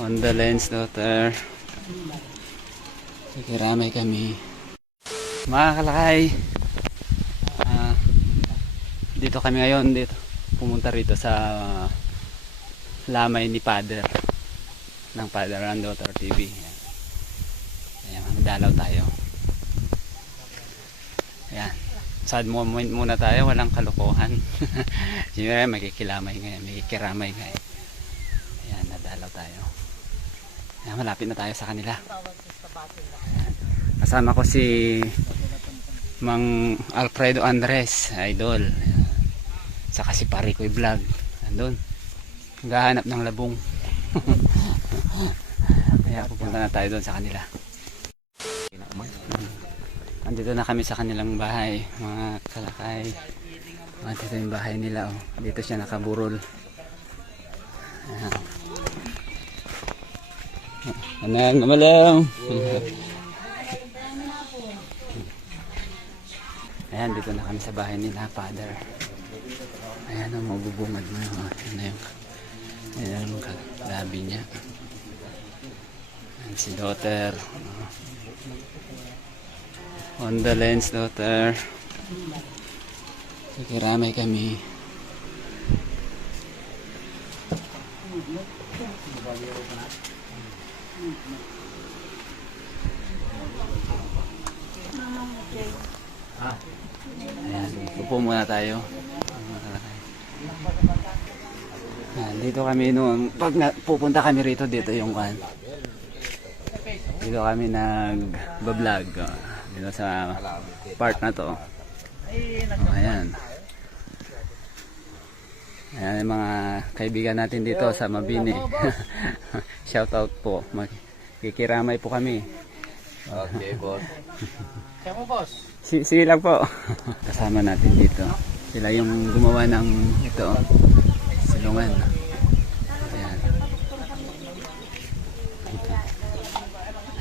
On the lens, daughter. Nakiramay kami. Mga kalakay, dito kami ngayon. Dito pumunta rito sa lamay ni Father ng Father and Daughter TV. Ayan, magdalaw tayo. Ayan, sad moment muna tayo, walang kalokohan. Siyempre magkikiramay ngayon. Ayan, nadalaw tayo. Ayan, malapit na tayo sa kanila. Ayan. Kasama ko si Mang Alfredo Andres, idol. Ayan. Saka si Parikoy Vlog. Andun, gahanap ng labong. Kaya pupunta na tayo doon sa kanila. Andito na kami sa kanilang bahay, mga kalakay. Dito yung bahay nila, oh. Dito siya nakaburol. Ayan, gumalaw. Ayan, dito na kami sa bahay nila, Father. Ayan, oh, mabubungad mo yun. Ayan yung labi niya. Ayan, si daughter. On the lens, daughter. Nakiramay kami. Ayan, upo muna tayo. Ayan, dito kami noon. Pag pupunta kami rito, dito yung kan. Dito kami nag-vlog. Dito sa part na to. Ayan. Ayan yung mga kaibigan natin dito sa Mabini. Shout out po. Kikiramay po kami. Okay, boss. Kaya mo, boss? Sige lang po. Kasama natin dito. Sila yung gumawa ng ito. Silungan. Ayan.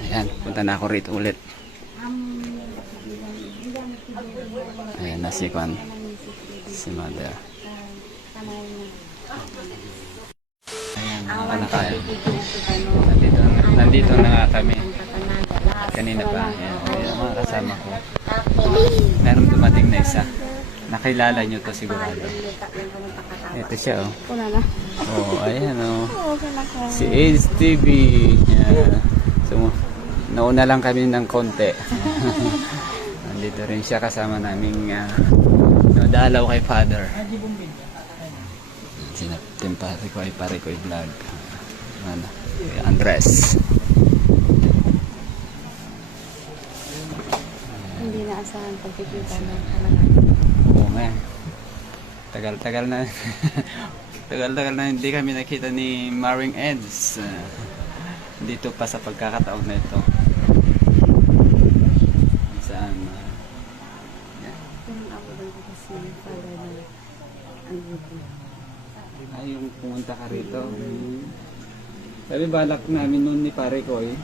Ayan. Punta na ako rito ulit. Ayan na si Kwan. Si Mother. Ayan, nakakaya. Nandito na nga kami. Kanina pa. Ayan, mga kasama ko. Meron dumating na isa. Nakilala nyo to sigurado. Ito siya, oh. Oh, ayan, oh. Si AIDS TV. Ayan. So, nauna lang kami ng konti. Nandito rin siya kasama naming dalaw kay Father. Sinapin Parikoy Vlog. Andres. Hindi na asahan pagkikita ng kalangan. Oo nga. Tagal-tagal na. Tagal-tagal na hindi kami nakita ni Maring Eds. Dito pa sa pagkakataon na ito. Saan? Ay, yung pumunta ka rito. Sabi balak namin noon ni Parikoy.